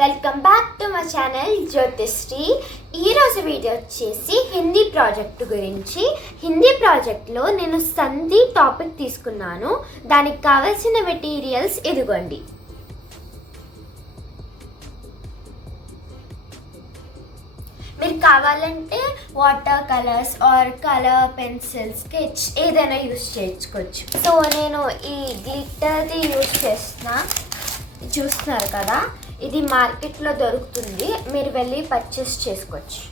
Welcome back to my channel Jyothisri. ఈరోజు video వచ్చేసి Hindi project గురించి. హిందీ ప్రాజెక్ట్లో నేను సంధి టాపిక్ తీసుకున్నాను. దానికి కావాల్సిన మెటీరియల్స్ ఇదిగోండి. మీరు కావాలంటే water colours or colour pencil sketch ఏదైనా యూస్ చేసుకోవచ్చు. సో నేను ఈ గ్లిట్టర్ది యూస్ చేస్తున్నా, చూస్తున్నారు కదా, ఇది మార్కెట్లో దొరుకుతుంది, మీరు వెళ్ళి పర్చేస్ చేసుకోవచ్చు.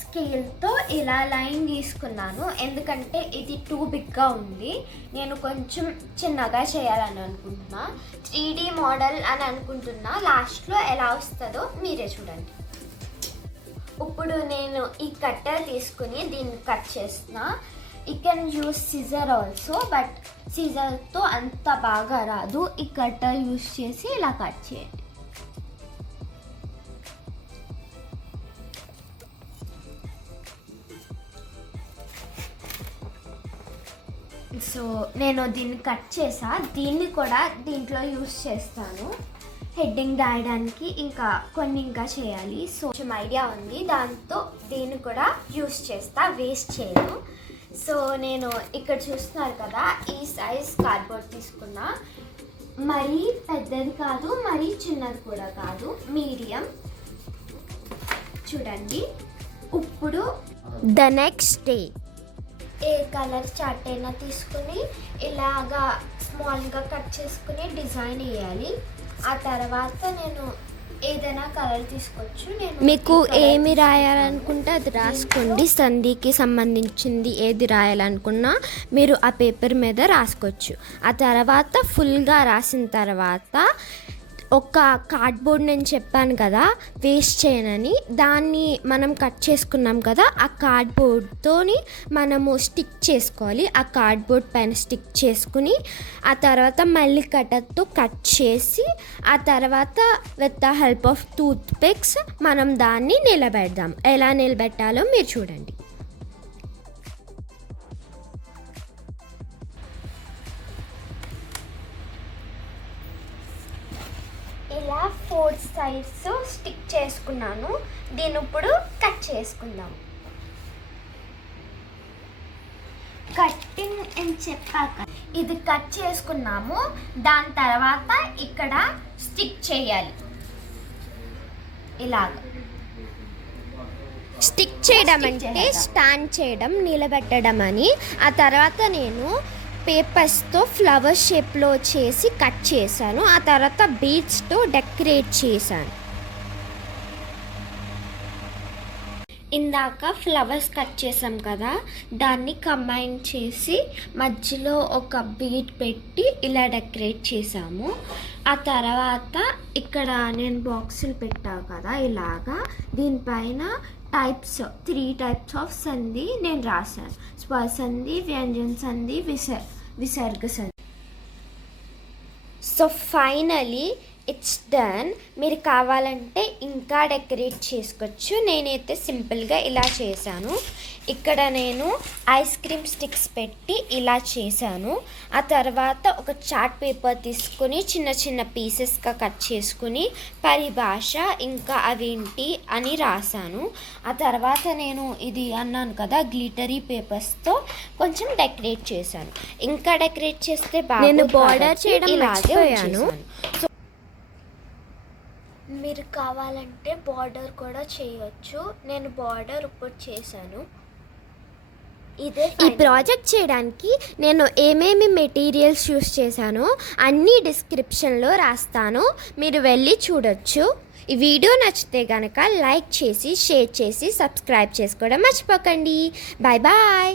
స్కేల్తో ఇలా లైన్ తీసుకున్నాను, ఎందుకంటే ఇది టూ బిగ్గా ఉంది. నేను కొంచెం చిన్నగా చేయాలని అనుకుంటున్నా, 3D మోడల్ అని అనుకుంటున్నా. లాస్ట్లో ఎలా వస్తుందో మీరే చూడండి. ఇప్పుడు నేను ఈ కట్టర్ తీసుకుని దీన్ని కట్ చేస్తున్నా. You can use scissor also, but సిజర్తో అంత బాగా రాదు. ఈ కట్టర్ యూస్ చేసి ఇలా కట్ చేయండి. సో నేను దీన్ని కట్ చేసా. దీన్ని కూడా దీంట్లో యూస్ చేస్తాను హెడ్డింగ్ రాయడానికి. ఇంకా కొన్ని ఇంకా చేయాలి. సో కొంచెం ఐడియా ఉంది, దాంతో దీన్ని కూడా యూస్ చేస్తా, వేస్ట్ చేయను. సో నేను ఇక్కడ చూస్తున్నారు కదా, ఈ సైజ్ కార్డ్బోర్డ్ తీసుకున్నా. మరీ పెద్దది కాదు, మరీ చిన్నది కూడా కాదు, మీడియం. చూడండి. ఇప్పుడు the next day A colour chart అయినా తీసుకుని ఇలాగా స్మాల్గా కట్ చేసుకుని డిజైన్ వేయాలి. ఆ తర్వాత నేను ఏదైనా కలర్ తీసుకోవచ్చు. నేను మీకు ఏమి రాయాలనుకుంటే అది రాసుకోండి. సంధికి సంబంధించింది ఏది రాయాలనుకున్నా మీరు ఆ పేపర్ మీద రాసుకోవచ్చు. ఆ తర్వాత ఫుల్గా రాసిన తర్వాత ఒక కార్డ్బోర్డ్ నేను చెప్పాను కదా వేస్ట్ చేయనని, దాన్ని మనం కట్ చేసుకున్నాం కదా, ఆ కార్డ్బోర్డ్తోని మనము స్టిక్ చేసుకోవాలి. ఆ కార్డ్బోర్డ్ పైన స్టిక్ చేసుకుని ఆ తర్వాత మళ్ళీ కటర్తో కట్ చేసి ఆ తర్వాత with the help of tooth pics మనం దాన్ని నిలబెడదాం. ఎలా నిలబెట్టాలో మీరు చూడండి. ఇలా 4 సైడ్స్ స్టిక్ చేసుకున్నాను. దీన్ని ఇప్పుడు కట్ చేసుకుందాం. కట్టింగ్ అని చెప్పాక ఇది కట్ చేసుకున్నాము. దాని తర్వాత ఇక్కడ స్టిక్ చేయాలి. ఇలాగ స్టిక్ చేయడం అంటే స్టాండ్ చేయడం, నిలబెట్టడం అని. ఆ తర్వాత నేను పేపర్స్తో ఫ్లవర్ షేప్లో చేసి కట్ చేశాను. ఆ తర్వాత బీడ్స్తో డెకరేట్ చేశాను. ఇందాక ఫ్లవర్స్ కట్ చేసాం కదా, దాన్ని కంబైన్ చేసి మధ్యలో ఒక బీడ్ పెట్టి ఇలా డెకరేట్ చేసాము. ఆ తర్వాత ఇక్కడ నేను బాక్సులు పెట్టాను కదా ఇలాగా, దీనిపైన 3 టైప్స్ ఆఫ్ సంధి నేను రాశాను. స్వరసంధి, వ్యంజన సంధి, విసర్గ సంధి. So finally it's done. మీరు కావాలంటే ఇంకా డెకరేట్ చేసుకోవచ్చు. నేనైతే సింపుల్గా ఇలా చేశాను. ఇక్కడ నేను ఐస్ క్రీమ్ స్టిక్స్ పెట్టి ఇలా చేశాను. ఆ తర్వాత ఒక చార్ట్ పేపర్ తీసుకుని చిన్న చిన్న పీసెస్గా కట్ చేసుకుని పరిభాష ఇంకా అవేంటి అని రాశాను. ఆ తర్వాత నేను ఇది అన్నాను కదా గ్లిటరీ పేపర్స్తో కొంచెం డెకరేట్ చేశాను. ఇంకా డెకరేట్ చేస్తే నేను బార్డర్ చేయడం మర్చిపోయాను. మీరు కావాలంటే బార్డర్ కూడా చేయవచ్చు. నేను బార్డర్ ఇప్పుడు చేశాను. ఈ ప్రాజెక్ట్ చేయడానికి నేను ఏమేమి మెటీరియల్స్ యూస్ చేశానో అన్నీ డిస్క్రిప్షన్లో రాస్తాను, మీరు వెళ్ళి చూడొచ్చు. ఈ వీడియో నచ్చితే కనుక లైక్ చేసి, షేర్ చేసి, సబ్స్క్రైబ్ చేసుకోవడం మర్చిపోకండి. Bye bye.